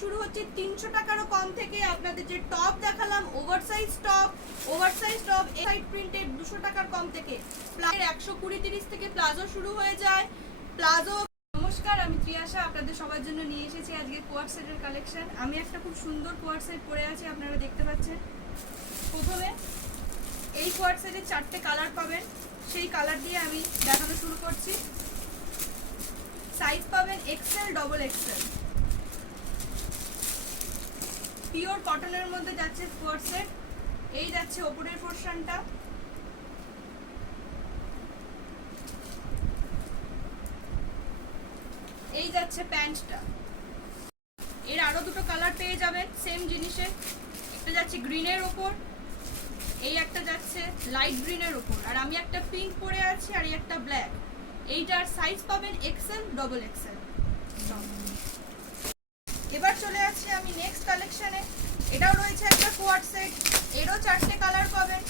শুরু হচ্ছে 300 টাকারও কম থেকে। আপনাদের যে টপ দেখালাম ওভারসাইজ টপ এই সাইড প্রিন্টেড 200 টাকার কম থেকে প্লাজো 120-30 থেকে প্লাজো শুরু হয়ে যায়। প্লাজো। নমস্কার, আমি ত্রিয়াশা আপনাদের সবার জন্য নিয়ে এসেছি আজকে কোয়ার্ট সেটের কালেকশন। আমি একটা খুব সুন্দর কোয়ার্ট সেট পরে আছি, আপনারা দেখতে পাচ্ছেন। প্রথমে এই কোয়ার্ট সেটের 4টে কালার পাবেন, সেই কালার দিয়ে আমি দেখানো শুরু করছি। সাইজ পাবেন এক্সেল, ডবল এক্সেল। পিওর কটনের মধ্যে যাচ্ছে কোয়ার্ট সেট। এই যাচ্ছে ওপরের পোরশনটা, এই যাচ্ছে প্যান্টটা। এর আরো দুটো কালার পেয়ে যাবেন সেম জিনিসে। একটা যাচ্ছে গ্রিনের ওপর, এই একটা যাচ্ছে লাইট গ্রিনের ওপর, আর আমি একটা পিঙ্ক পরে আছি আর এই একটা ব্ল্যাক। এইটার সাইজ পাবেন এক্সেল, ডবল এক্সেল। এবার চলে আসছি আমি নেক্সট কালেকশনে। এটাও রয়েছে একটা কোয়ার্ট সেট, এরও 4টে কালার পাবেন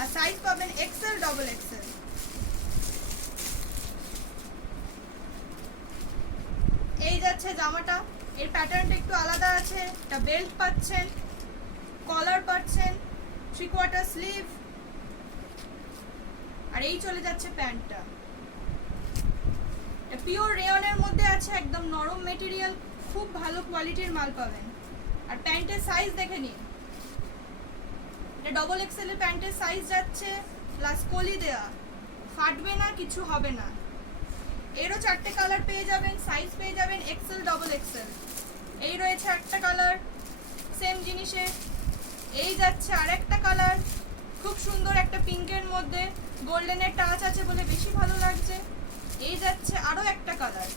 আর সাইজ পাবেন এক্সেল, ডবল এক্সেল। এই যাচ্ছে জামাটা, এর প্যাটার্নটা একটু আলাদা আছে। এটা বেল্ট পাচ্ছেন, কলার পাচ্ছেন, 3/4 স্লিভ, আর এই চলে যাচ্ছে প্যান্টটা। পিওর রেয়নের মধ্যে আছে, একদম নরম মেটেরিয়াল, খুব ভালো কোয়ালিটির মাল পাবেন। আর প্যান্টের সাইজ দেখে নিন, এটা ডবল এক্সেল এর প্যান্টের সাইজ যাচ্ছে, প্লাস কলি দেয়া, ফাটবে না, কিছু হবে না। এরও 4টে কালার পেয়ে যাবেন, সাইজ পেয়ে যাবেন এক্সেল, ডবল এক্সেল। এই রয়েছে একটা কালার সেম জিনিসে। এই যাচ্ছে আর একটা কালার, খুব সুন্দর একটা পিঙ্কের মধ্যে গোল্ডেনের টাচ আছে বলে বেশি ভালো লাগছে। এই যাচ্ছে আরো একটা কালার।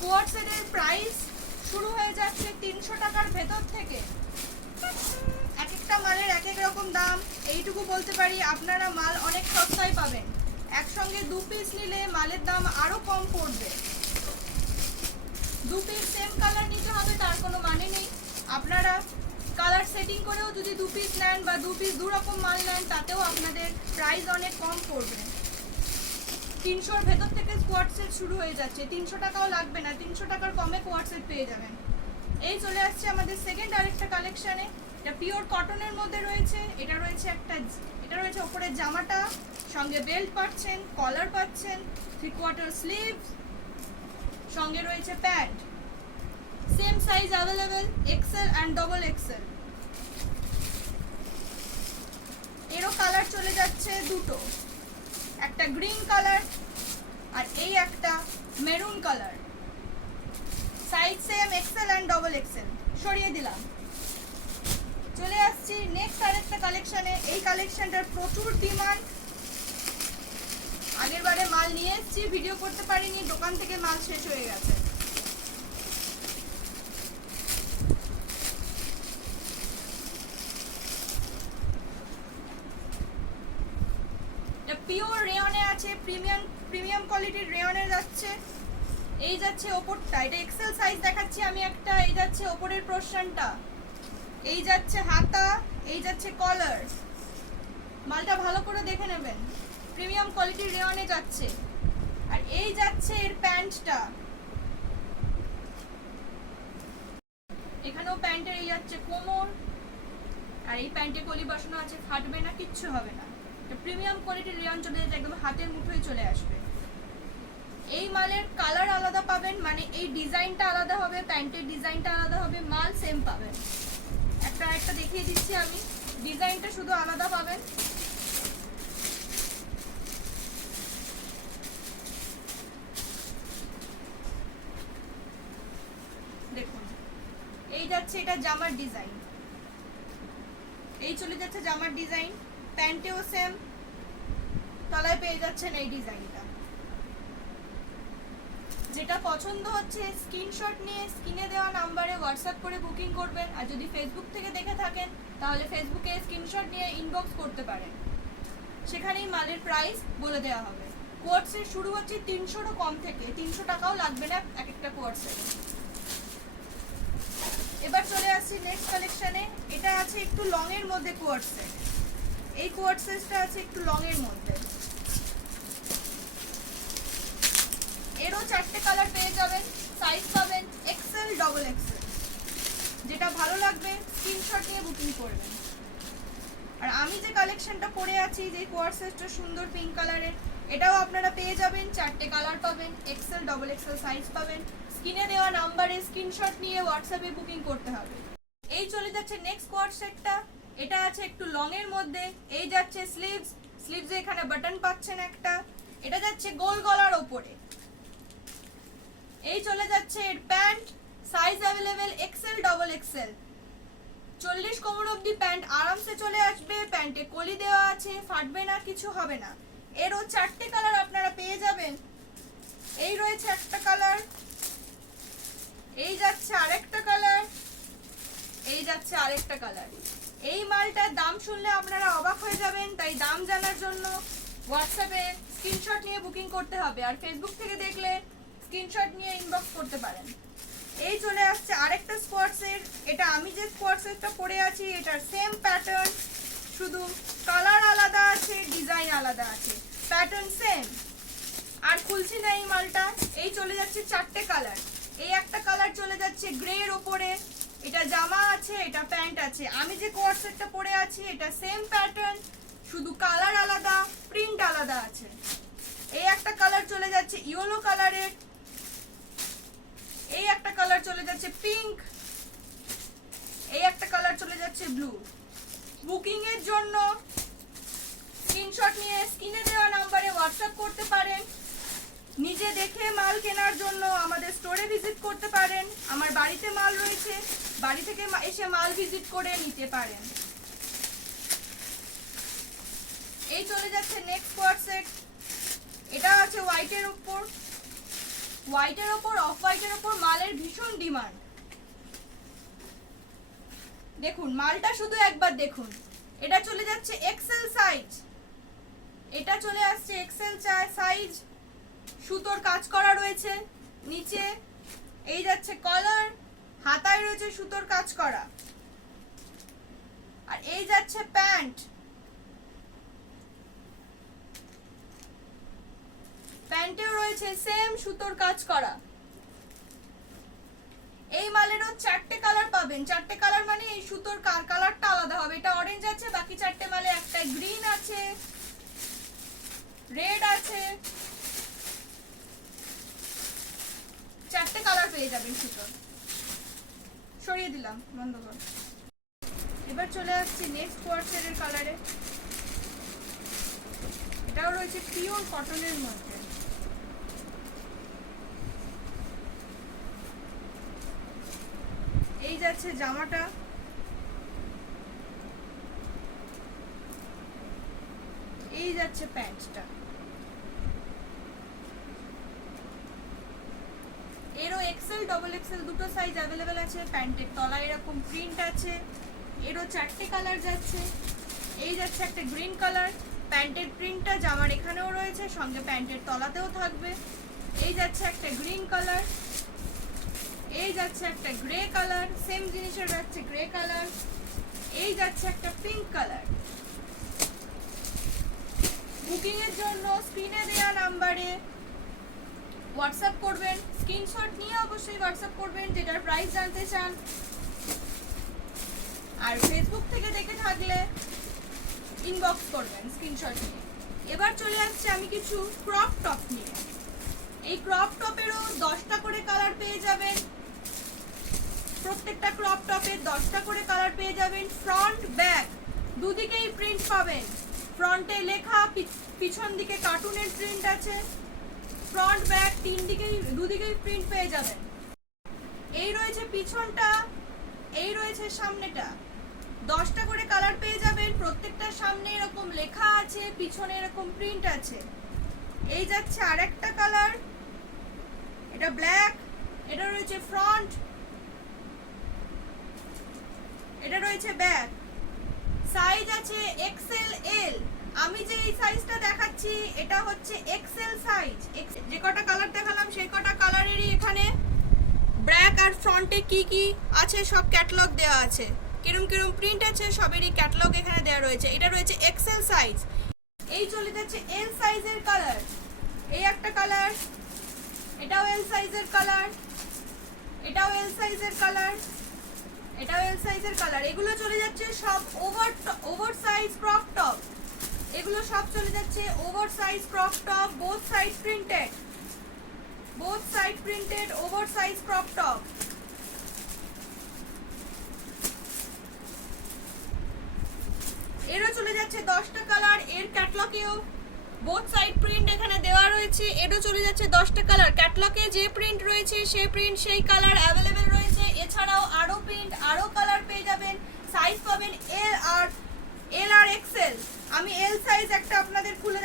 কোয়ার্ট সেটের প্রাইস শুরু হয়ে যাচ্ছে 300 টাকার ভেতর থেকে। এক একটা মালের এক এক রকম দাম। এইটুকু বলতে পারি, আপনারা মাল অনেক সস্তায় পাবেন। একসঙ্গে 2 পিস নিলে মালের দাম আরো কম পড়বে। 2 পিস সেম কালার নিতে হবে তার কোনো মানে নেই। আপনারা কালার সেটিং করেও যদি 2 পিস নেন বা 2 পিস 2 রকম মাল নেন, তাতেও আপনাদের প্রাইস অনেক কম পড়বে। 300-র ভেতর থেকে কোয়ার্ট সেট শুরু হয়ে যাচ্ছে, 300 টাকাও লাগবে না, 300 টাকার কমে কোয়ার্ট সেট পেয়ে যাবেন। এই চলে আসছে আমাদের সেকেন্ড আরেকটা কালেকশনে। এটা পিওর কটনের মধ্যে রয়েছে। এটা রয়েছে ওপরের জামাটা, সঙ্গে বেল্ট পাচ্ছেন, কলার পাচ্ছেন, 3/4 স্লিভ, সঙ্গে রয়েছে pant. Same size available, XL and double XL. এরও কালার চলে যাচ্ছে দুটো, একটা গ্রিন কালার আর এই একটা maroon colour. Size same XL and double XL. সরিয়ে দিলাম। চলে আসছি নেক্সট আরেকটা কালেকশনে। এই কালেকশনটার প্রচুর ডিমান্ড। আগের বারে মাল নিয়ে এসেছি, ভিডিও করতে পারিনি, দোকান থেকে মাল শেষ হয়ে গেছে। পিওর রেয়নে আছে, প্রিমিয়াম কোয়ালিটির রেয়নে যাচ্ছে। এই যাচ্ছে ওপরটা, এটা এক্সেল সাইজ দেখাচ্ছি আমি একটা। এই যাচ্ছে ওপরের পোরশনটা, এই যাচ্ছে হাতা, এই যাচ্ছে কলার। মালটা ভালো করে দেখে নেবেন, প্রিমিয়াম কোয়ালিটির রেয়নে যাচ্ছে। আর এই যাচ্ছে এর প্যান্টটা, এখানেও প্যান্টের এই যাচ্ছে কোমর, আর এই প্যান্টে কলি বসানো আছে, ফাটবে না, কিচ্ছু হবে না। প্রিমিয়াম কোয়ালিটির রেয়ন চলে যাচ্ছে, একদম হাতের মুঠোয় চলে আসবে। এই মালের কালার আলাদা পাবেন, মানে এই ডিজাইনটা আলাদা হবে, প্যান্টের ডিজাইনটা আলাদা হবে, মাল সেম পাবেন। একটা দেখিয়ে দিচ্ছি আমি, ডিজাইনটা শুধু আলাদা পাবেন। দেখুন, এই যাচ্ছে এটা জামার ডিজাইন, এই চলে যাচ্ছে জামার ডিজাইন। প্যান্টেও সেম, তলায় পেয়ে যাচ্ছেন এই ডিজাইনটা। যেটা পছন্দ হচ্ছে স্ক্রিনশট নিয়ে স্ক্রিনে দেওয়া নাম্বারে হোয়াটসঅ্যাপ করে বুকিং করবেন। আর যদি ফেসবুক থেকে দেখে থাকেন তাহলে ফেসবুকে স্ক্রিনশট নিয়ে ইনবক্স করতে পারেন, সেখানেই মালের প্রাইস বলে দেওয়া হবে। কোয়ার্ট সেট শুরু হচ্ছে 300-রও কম থেকে, 300 টাকাও লাগবে না এক একটা কোয়ার্ট সেট। এবার চলে আসছি নেক্সট কালেকশনে। এটা আছে একটু লং এর মধ্যে কোয়ার্ট সেট। এই কোয়ার্ট সেটটা আছে একটু লং এর মধ্যে। এরও 4টে কালার পেয়ে যাবেন, সাইজ যেটা ভালো লাগবে স্ক্রিনশট নিয়ে বুকিং করবেন। আর আমি যে কালেকশনটা পরে আছি, যে কোয়ার্সেসটা সুন্দর পিঙ্ক কালারের, এটাও আপনারা পেয়ে যাবেন। 4টে কালার পাবেন, এক্সেল ডবল এক্সেল সাইজ পাবেন। স্ক্রিনে দেওয়া নাম্বারে স্ক্রিনশট নিয়ে হোয়াটসঅ্যাপে বুকিং করতে হবে। এই চলে যাচ্ছে নেক্সট কোয়ার্সেটটা। এটা আছে একটু লং এর মধ্যে। এই যাচ্ছে স্লিভসে এখানে বাটন পাচ্ছেন একটা। এটা যাচ্ছে গোল গলার ওপরে। এই চলে যাচ্ছে এর pant, size available Excel double Excel. 40 কোমর অবধি প্যান্ট আরামসে চলে আসবে। প্যান্টে কলি দেওয়া আছে, ফাটবে না, কিছু হবে না। এরও 4টে কালার আপনারা পেয়ে যাবেন। এই রয়েছে একটা কালার, এই যাচ্ছে আরেকটা কালার, এই যাচ্ছে আরেকটা কালার। এই মালটার দাম শুনলে আপনারা অবাক হয়ে যাবেন, তাই দাম জানার জন্য হোয়াটসঅ্যাপে স্ক্রিনশট নিয়ে বুকিং করতে হবে। আর ফেসবুক থেকে দেখলে স্ক্রিনশট নিয়ে ইনবক্স করতে পারেন। এই চলে আসছে আরেকটা স্কোয়ার্সের। এটা আমি যে স্কোয়ার্সেরটা পরে আছি এটার সেম প্যাটার্ন, শুধু কালার আলাদা আছে, ডিজাইন আলাদা আছে, প্যাটার্ন সেম। আর খুলছি না এই মালটা। এই চলে যাচ্ছে 4টে কালার। এই একটা কালার চলে যাচ্ছে গ্রে এর ওপরে। এটা জামা আছে, এটা প্যান্ট আছে। আমি যে কোয়ার্সেটটা পরে আছি এটা সেম প্যাটার্ন, শুধু কালার আলাদা, প্রিন্ট আলাদা আছে। এই একটা কালার চলে যাচ্ছে ইয়েলো কালারের। এই একটা কালার চলে যাচ্ছে পিঙ্ক। এই একটা কালার চলে যাচ্ছে ব্লু। বুকিং এর জন্য স্ক্রিনশট নিয়ে স্ক্রিনে দেওয়া নম্বরে হোয়াটসঅ্যাপ করতে পারেন। নিজে দেখে মাল কেনার জন্য আমাদের স্টোরে ভিজিট করতে পারেন। আমার বাড়িতে মাল রয়েছে, বাড়ি থেকে এসে মাল ভিজিট করে নিতে পারেন। এই চলে যাচ্ছে নেক্সট কোয়ার্সেট। এটা আছে হোয়াইটের উপর। হোয়াইটের ওপর, অফ হোয়াইটের ওপর মালের ভীষণ ডিমান্ড। দেখুন মালটা শুধু একবার দেখুন। এটা চলে যাচ্ছে এক্সেল সাইজ। এটা চলে আসছে এক্সেল সাইজ। সুতোর কাজ করা রয়েছে নিচে। এই যাচ্ছে কলার, হাতায় রয়েছে সুতোর কাজ করা। আর এই যাচ্ছে প্যান্ট। প্যান্টেও রয়েছে সেম সুতোর কাজ করা। এই মালেরও 4টে কালার পাবেন। 4টে কালার মানে এই সুতোর কালারটা আলাদা হবে। এটা অরেঞ্জ আছে, বাকি 4টে মালে একটা গ্রিন আছে, রেড আছে। 4টে কালার পেয়ে যাবেন সুতোর। সরিয়ে দিলাম, বন্ধ কর। এবার চলে আসছি নেক্সট কোয়ার্সেটের কালারে। এটাও রয়েছে পিওর কটনের মধ্যে। এই যাচ্ছে জামাটা। এই যাচ্ছে প্যান্টটা। এরও এক্সেল ডবল এক্সেল দুটো সাইজ অ্যাভেলেবেল আছে। প্যান্টের তলায় এরকম প্রিন্ট আছে। এরও 4টে কালার যাচ্ছে। এই যাচ্ছে একটা গ্রিন কালার। প্যান্টের প্রিন্টটা জামার এখানেও রয়েছে, সঙ্গে প্যান্টের তলাতেও থাকবে। এই যাচ্ছে একটা গ্রিন কালার। এই যাচ্ছে একটা গ্রে কালার, সেম জিনিসের যাচ্ছে গ্রে কালার। এই যাচ্ছে একটা পিঙ্ক কালার। বুকিং এর জন্য স্ক্রিনে দেওয়া নাম্বারে হোয়াটসঅ্যাপ করবেন। স্ক্রিনশট নিয়ে অবশ্যই হোয়াটসঅ্যাপ করবেন যেটার প্রাইস জানতে চান। আর ফেসবুক থেকে দেখে থাকলে ইনবক্স করবেন স্ক্রিনশট নিয়ে। এবার চলে আসছে আমি কিছু ক্রপ টপ নিয়ে। এই ক্রপ টপেরও 10টা করে কালার পেয়ে যাবেন। প্রত্যেকটা ক্রপ টপের 10টা করে কালার পেয়ে যাবেন। ফ্রন্ট ব্যাক দুদিকেই প্রিন্ট পাবেন। ফ্রন্টে লেখা, পিছন দিকে কার্টুনের প্রিন্ট আছে। ফ্রন্ট ব্যাক দুদিকেই প্রিন্ট পেয়ে যাবেন। এই রয়েছে পিছনটা, এই রয়েছে সামনেটা। 10টা করে কালার পেয়ে যাবেন। প্রত্যেকটার সামনে এরকম লেখা আছে, পিছনে এরকম প্রিন্ট আছে। এই যাচ্ছে আরেকটা কালার, এটা ব্ল্যাক। এটা রয়েছে ফ্রন্ট, এটা রয়েছে ব্যাক। সাইজ আছে এক্সেল এল। আমি যে এই সাইজটা দেখাচ্ছি এটা হচ্ছে এক্সেল সাইজ। যে কটা কালার দেখালাম সেই কটা কালারেরই এখানে ব্যাক আর ফ্রন্টে কি কি আছে সব ক্যাটালগ দেওয়া আছে। কিরম কিরম প্রিন্ট আছে সবেরই ক্যাটালগ এখানে দেওয়া রয়েছে। এটা রয়েছে এক্সেল সাইজ। এই চলে যাচ্ছে এল সাইজের কালার। এই একটা কালার, এটাও এল সাইজের কালার, এটাও এল সাইজের কালার। এটাও এল সাইজের কালার। এগুলো চলে যাচ্ছে সব ওভার সাইজ ক্রপ টপ, এগুলো সব চলে যাচ্ছে over size crop top, both side printed over size crop top. এরও চলে যাচ্ছে 10টা কালার, এর ক্যাটালগেও বোথ সাইড প্রিন্ট এখানে দেওয়া রয়েছে। এরও চলে যাচ্ছে 10টা কালার, ক্যাটালগে যে প্রিন্ট রয়েছে সেই প্রিন্ট সেই কালার অ্যাভেলেবেল রয়েছে। এছাড়াও আরও প্রিন্ট আরও কালার পেয়ে যাবেন। সাইজ পাবেন এল আর এক্সেল। আমি এল সাইজ একটা আপনাদের খুলে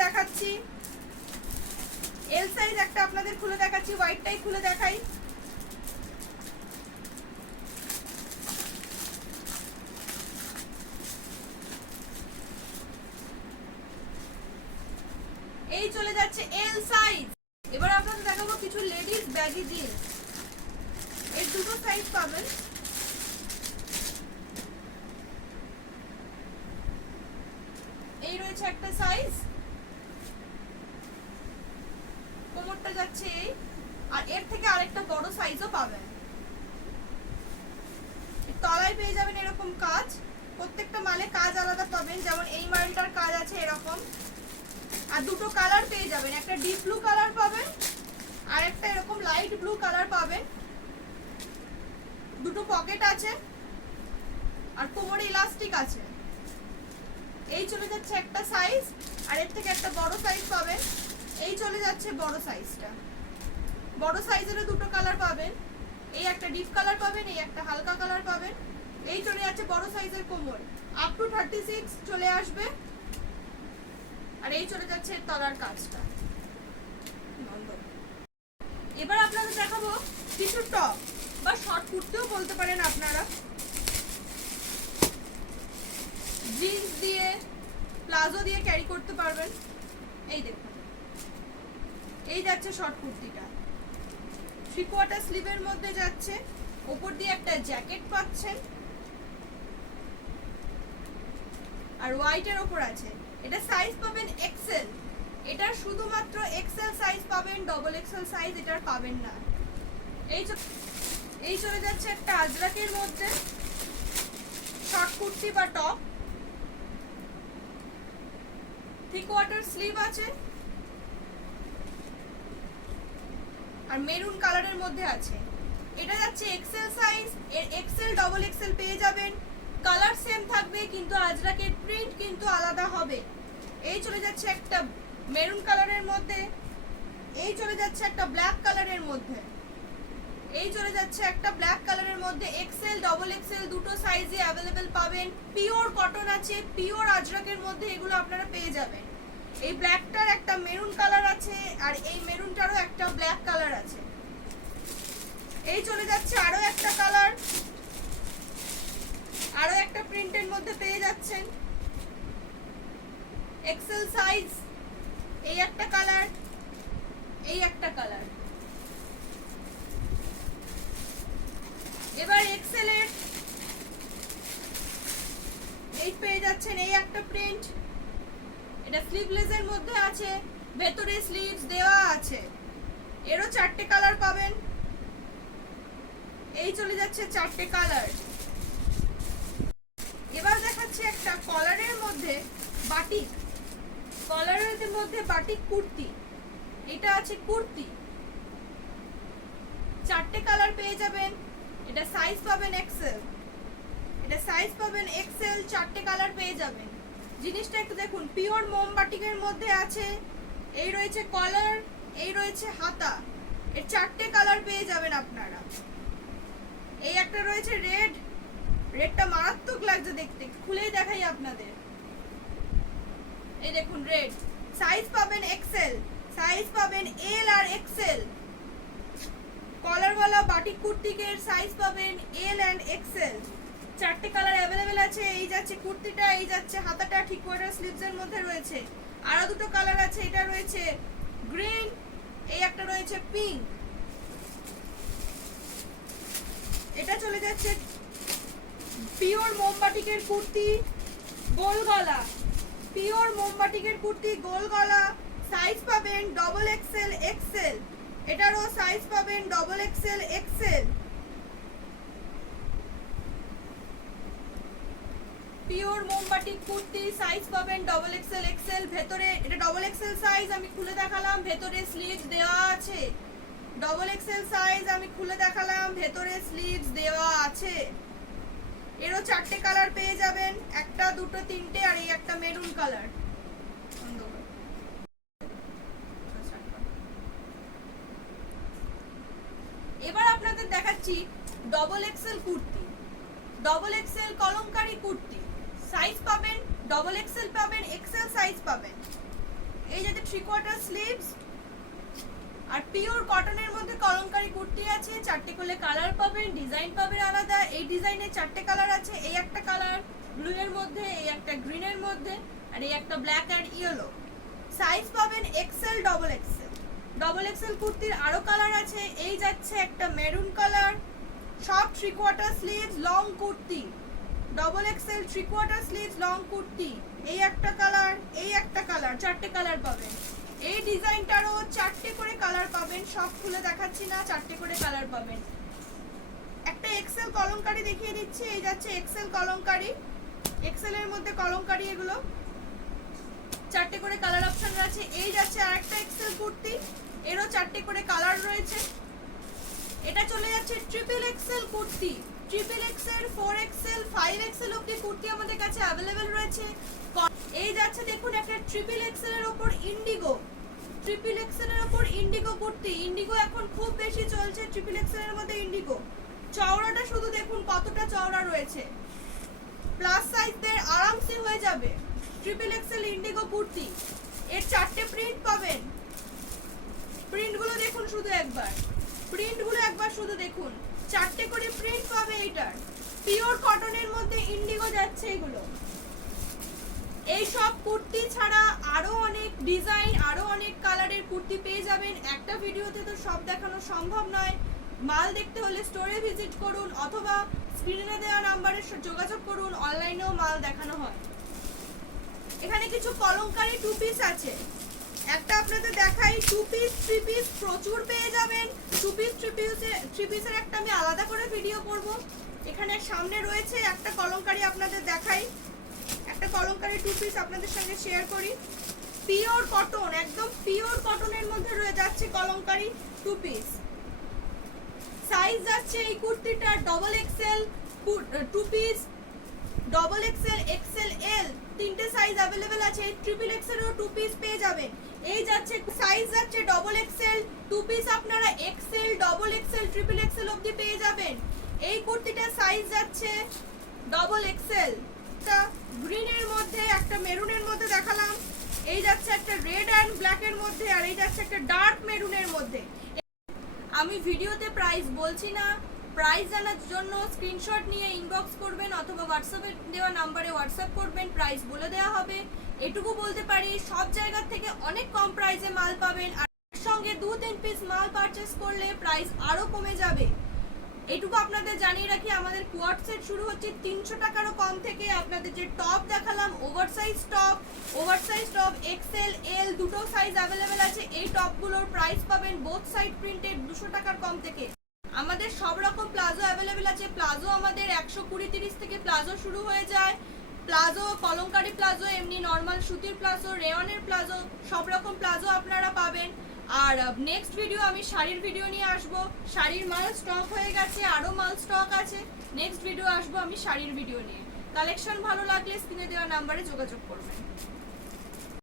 দেখাচ্ছি, হোয়াইটটাই খুলে দেখাই। এই চলে যাচ্ছে এল সাইজ। এবার আপনাদের দেখাবো কিছু লেডিস ব্যাগি জিন্স, এর দুটো সাইজ পাবেন। এই রয়েছে একটা সাইজ, কোমরটা যাচ্ছে এই, আর এর থেকে আরেকটা বড় সাইজও পাবেন। তলায় পেয়ে যাবেন এরকম কাজ, প্রত্যেকটা মালে কাজ আলাদা পাবেন, যেমন এই মালটার কাজ আছে এরকম। আর দুটো কালার পেয়ে যাবেন, একটা ডিপ ব্লু কালার পাবেন আর একটা এরকম লাইট ব্লু কালার পাবেন। দুটো পকেট আছে আর কোমরে ইলাস্টিক আছে। এই চলে যাচ্ছে একটা সাইজ, আর এর থেকে একটা বড় সাইজ পাবেন। এই চলে যাচ্ছে বড় সাইজটা, বড় সাইজেরও দুটো কালার পাবেন। এই একটা ডিপ কালার পাবেন, এই একটা হালকা কালার পাবেন। এই চলে যাচ্ছে বড় সাইজের কোমর, আপ টু 36 চলে আসবে। আর এই চলে যাচ্ছে তলার কাজটা। এবার আপনাদের দেখাবো কিছু টপ বা শর্ট কুর্তিও বলতে পারেন আপনারা, জিন্স দিয়ে প্লাজো দিয়ে ক্যারি করতে পারবেন। এই দেখুন, এই যাচ্ছে শর্ট কুর্তিটা, 3/4 স্লিভের মধ্যে যাচ্ছে, উপর দিয়ে একটা জ্যাকেট পাচ্ছেন আর হোয়াইটের ওপর আছে। এটা সাইজ পাবেন এক্সেল, এটা শুধুমাত্র এক্সেল সাইজ পাবেন, ডবল এক্সেল সাইজ এটার পাবেন না। এই চলে যাচ্ছে একটা আজরাকের মধ্যে শর্ট কুর্তি বা টপ, 3/4 স্লিভ আছে আর মেরুন কালারের মধ্যে আছে। এটা যাচ্ছে এক্সেল সাইজ, এর এক্সেল ডবল এক্সেল পেয়ে যাবেন। কালার সেম থাকবে কিন্তু আজরাকের প্রিন্ট কিন্তু আলাদা হবে। এই চলে যাচ্ছে একটা মেরুন কালারের মধ্যে, এই চলে যাচ্ছে একটা ব্ল্যাক কালারের মধ্যে, এই চলে যাচ্ছে একটা ব্ল্যাক কালারের মধ্যে। এক্সেল ডবল এক্সেল দুটো সাইজে অ্যাভেলেবেল পাবেন। পিওর কটন আছে, পিওর আজরাকের মধ্যে এগুলো আপনারা পেয়ে যাবেন। এই ব্ল্যাকটার একটা মেরুন কালার আছে আর এই মেরুনটারও একটা ব্ল্যাক কালার আছে। এই চলে যাচ্ছে আরো একটা কালার, আরো একটা প্রিন্টের মধ্যে পেয়ে যাচ্ছেন। এক্সেল সাইজ, এই একটা কালার, এই একটা কালার। এবার এক্সেল এর এই পেয়ে যাচ্ছেন এই একটা প্রিন্ট, এটা স্লিভলেসের মধ্যে আছে, ভেতরে স্লিভস দেওয়া আছে। এরও 4টে কালার পাবেন। এই চলে যাচ্ছে 4টে কালার। এবার দেখাচ্ছি একটা কলারের মধ্যে বাটিক, কলারের মধ্যে বাটিক কুর্তি। এটা আছে কুর্তি, 4টে কালার পেয়ে যাবেন। এটা সাইজ পাবেন এক্সেল, এটা সাইজ পাবেন এক্সেল, 4টে কালার পেয়ে যাবেন। জিনিসটা একটু দেখুন, পিওর মোম বাটিকের মধ্যে আছে। এই রয়েছে কলার, এই রয়েছে হাতা, এর 4টে কালার পেয়ে যাবেন আপনারা। এই একটা রয়েছে রেড, রেডটা মারাত্মক লাগছে দেখতে, খুলেই দেখাই আপনাদের। এই দেখুন রেড, সাইজ পাবেন এক্সেল, সাইজ পাবেন এল আর এক্সেল। কলারওয়ালা বাটিক কুর্তিকের সাইজ পাবেন এল এন্ড এক্সেল, 4টে কালার অ্যাভেলেবেল আছে। এই যাচ্ছে কুর্তিটা, এই যাচ্ছে হাতাটা, 3/4 স্লিভসের মধ্যে রয়েছে। আরো দুটো কালার আছে, এটা রয়েছে গ্রিন, এই একটা রয়েছে পিঙ্ক। এটা চলে যাচ্ছে পিওর মোমবাটিকের কুর্তি, গোল গলা, পিওর মোমবাটিকের কুর্তি গোল গলা। সাইজ পাবেন ডবল এক্সেল এক্সেল, এটারও সাইজ পাবেন ডবল এক্সেল এক্সেল। পিওর মোমবাটিক কুর্তি, সাইজ পাবেন ডবল এক্সেল, এক্সেল। ভেতরে এটা ডবল এক্সেল সাইজ, আমি খুলে দেখালাম, ভেতরে স্লিভস দেওয়া আছে। ডবল এক্সেল সাইজ আমি খুলে দেখালাম, ভেতরে স্লিভস দেওয়া আছে। এরও 4টে কালার পেয়ে যাবেন, 1 2 3টে, আর এই একটা মেরুন কালার। এবার আপনাদের দেখাচ্ছি double XL kurti, double XL Kalamkari kurti. Size পাবেন ডবল এক্সেল পাবেন, এক্সেল সাইজ পাবেন। এই যে 3/4 স্লিভস আর পিওর কটনের মধ্যে কলমকারী কুর্তি আছে। 4টে করে কালার পাবেন, ডিজাইন পাবেন আলাদা। এই ডিজাইনে 4টে কালার আছে, এই একটা কালার ব্লু এর মধ্যে, এই একটা গ্রিন এর মধ্যে, আর এই একটা ব্ল্যাক এন্ড ইয়েলো। সাইজ পাবেন Excel double Excel. Double Excel কুর্তির আরো কালার আছে। এই যাচ্ছে একটা মেরুন কালার, সব 3/4 sleeves long kurti. Double XL 3/4 sleeves long kurti. এই একটা কালার, এই একটা কালার, 4টে কালার পাবেন। এই ডিজাইনটারও 4টে করে কালার পাবেন, সব খুলে দেখাচ্ছি না, 4টে করে কালার পাবেন। একটা এক্সেল কলমকারী দেখিয়ে দিচ্ছি, এই যাচ্ছে এক্সেল কলমকারী। এক্সেল এর মধ্যে কলমকারী এগুলো, 4টে করে কালার অপশন আছে। এই যাচ্ছে আরেকটা এক্সেল কুর্তি, এরও 4টে করে কালার রয়েছে। এটা চলে যাচ্ছে triple XL kurti. Triple XL, 4 XL, 5 XL অবধি কুর্তি আমাদের কাছে অ্যাভেলেবেল রয়েছে। এই যাচ্ছে দেখুন একটা ট্রিপল এক্সেল এর উপর ইন্ডিগো, ট্রিপল এক্সেল এর উপর ইন্ডিগো কুর্তি। ইন্ডিগো এখন খুব বেশি চলছে, ট্রিপল এক্সেল এর মধ্যে ইন্ডিগো। চওড়াটা শুধু দেখুন কতটা চওড়া রয়েছে, প্লাস সাইজদের আরামসে হয়ে যাবে। ট্রিপল এক্সেল ইন্ডিগো কুর্তি, এর 4টে প্রিন্ট পাবেন। প্রিন্টগুলো দেখুন শুধু একবার, প্রিন্টগুলো একবার শুধু দেখুন, 4টে করে প্রিন্ট পাবে। এটার পিওর কটনের মধ্যে ইন্ডিগো যাচ্ছে এগুলো। এই সব কুর্তি ছাড়া আরো অনেক ডিজাইন, আরো অনেক কালারের কুর্তি পেয়ে যাবেন। একটা ভিডিওতে তো সব দেখানো সম্ভব নয়। মাল দেখতে হলে স্টোরে ভিজিট করুন অথবা স্ক্রিনে দেওয়া নম্বরে যোগাযোগ করুন, অনলাইনেও মাল দেখানো হয়। এখানে কিছু কলমকারী 2 পিস আছে, একটা আপনাদের দেখাই। 2 পিস 3 পিস প্রচুর পেয়ে যাবেন। 2 পিস 3 পিসের একটা আমি আলাদা করে ভিডিও করব। এখানে সামনে রয়েছে একটা কলমকারী, আপনাদের দেখাই। একটা কলমকারী 2 পিস আপনাদের সঙ্গে শেয়ার করি। পিওর কটন, একদম পিওর কটনের মধ্যে রয়ে যাচ্ছে কলমকারী 2 পিস। সাইজ যাচ্ছে এই কুর্তিটা double XL 2 piece, double XL, XL, L, 3টে সাইজ अवेलेबल আছে। ট্রিপল এক্সেল এর 2 পিস পেয়ে যাবেন। এই যাচ্ছে সাইজ যাচ্ছে ডবল এক্সেল 2 পিস, আপনারা XL, double XL, triple XL অবধি পেয়ে যাবেন। এই কুর্তিটার সাইজ যাচ্ছে ডবল এক্সেল। একটা গ্রিনের মধ্যে, একটা মেরুনের মধ্যে দেখালাম। এই যাচ্ছে একটা রেড এন্ড ব্ল্যাক এর মধ্যে, আর এই যাচ্ছে একটা ডার্ক মেরুনের মধ্যে। আমি ভিডিওতে প্রাইস বলছি না, প্রাইস জানার জন্য স্ক্রিনশট নিয়ে ইনবক্স করবেন অথবা হোয়াটসঅ্যাপে দেওয়া নম্বরে হোয়াটসঅ্যাপ করবেন, প্রাইস বলে দেওয়া হবে। এটুকু বলতে পারি সব জায়গা থেকে অনেক কম প্রাইসে মাল পাবেন, আর সঙ্গে 2-3 পিস মাল পারচেস করলে প্রাইস আরো কমে যাবে। এটুকু আপনাদের জানিয়ে রাখি, আমাদের কোয়ার্ট সেট শুরু হচ্ছে 300 টাকারও কম থেকে। আপনাদের যে টপ দেখালাম ওভারসাইজ টপ এক্সেল, এল দুটো সাইজ অ্যাভেলেবেল আছে। এই টপগুলোর প্রাইস পাবেন বোথ সাইড প্রিন্টেড 200 টাকার কম থেকে। আমাদের সব রকম প্লাজো অ্যাভেলেবেল আছে। প্লাজো আমাদের 120-30 থেকে প্লাজো শুরু হয়ে যায়। প্লাজো, কলমকারী প্লাজো, এমনি নর্মাল সুতির প্লাজো, রেয়নের প্লাজো, সব রকম প্লাজো আপনারা পাবেন। আর নেক্সট ভিডিও আমি শাড়ির ভিডিও নিয়ে আসবো। শাড়ির মাল স্টক হয়ে গেছে, আরো মাল স্টক আছে। নেক্সট ভিডিও আসবো আমি শাড়ির ভিডিও নিয়ে। কালেকশন ভালো লাগলে স্ক্রিনে দেওয়া নম্বরে যোগাযোগ করবেন।